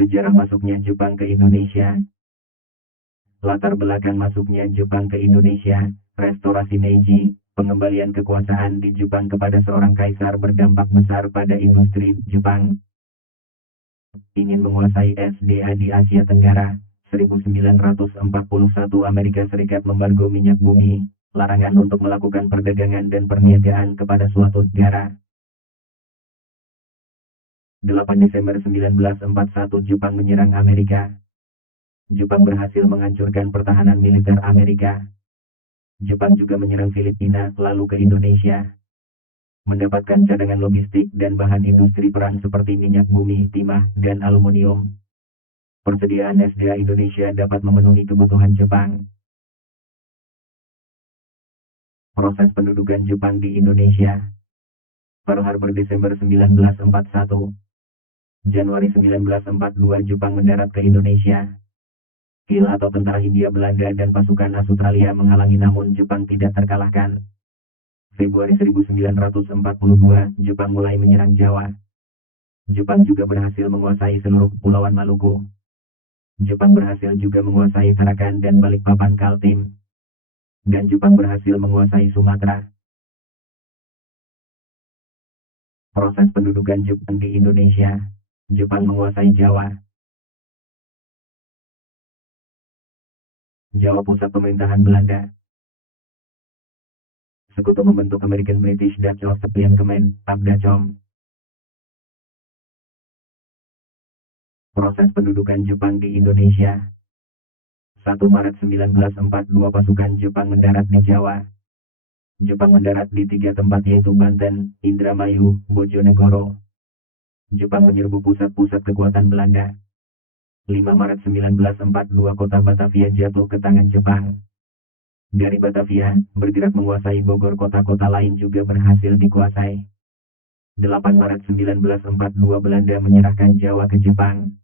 Sejarah masuknya Jepang ke Indonesia. Latar belakang masuknya Jepang ke Indonesia. Restorasi Meiji, pengembalian kekuasaan di Jepang kepada seorang kaisar berdampak besar pada industri Jepang. Ingin menguasai SDA di Asia Tenggara. 1941 Amerika Serikat membargo minyak bumi. Larangan untuk melakukan perdagangan dan perniagaan kepada suatu negara. 8 Desember 1941 Jepang menyerang Amerika. Jepang berhasil menghancurkan pertahanan militer Amerika. Jepang juga menyerang Filipina, lalu ke Indonesia. Mendapatkan cadangan logistik dan bahan industri perang seperti minyak bumi, timah, dan aluminium. Persediaan SDA Indonesia dapat memenuhi kebutuhan Jepang. Proses pendudukan Jepang di Indonesia. Pearl Harbor Desember 1941. Januari 1942 Jepang mendarat ke Indonesia. KIL atau Tentara Hindia Belanda dan pasukan Australia menghalangi namun Jepang tidak terkalahkan. Februari 1942 Jepang mulai menyerang Jawa. Jepang juga berhasil menguasai seluruh kepulauan Maluku. Jepang berhasil juga menguasai Tarakan dan Balikpapan Kaltim. Dan Jepang berhasil menguasai Sumatera. Proses pendudukan Jepang di Indonesia. Jepang menguasai Jawa. Jawa pusat pemerintahan Belanda. Sekutu membentuk American British Dutch Australian Command, ABDACOM. Proses pendudukan Jepang di Indonesia. 1 Maret 1942 pasukan Jepang mendarat di Jawa. Jepang mendarat di 3 tempat yaitu Banten, Indramayu, Bojonegoro. Jepang menyerbu pusat-pusat kekuatan Belanda. 5 Maret 1942 kota Batavia jatuh ke tangan Jepang. Dari Batavia, bergerak menguasai Bogor, kota-kota lain juga berhasil dikuasai. 8 Maret 1942 Belanda menyerahkan Jawa ke Jepang.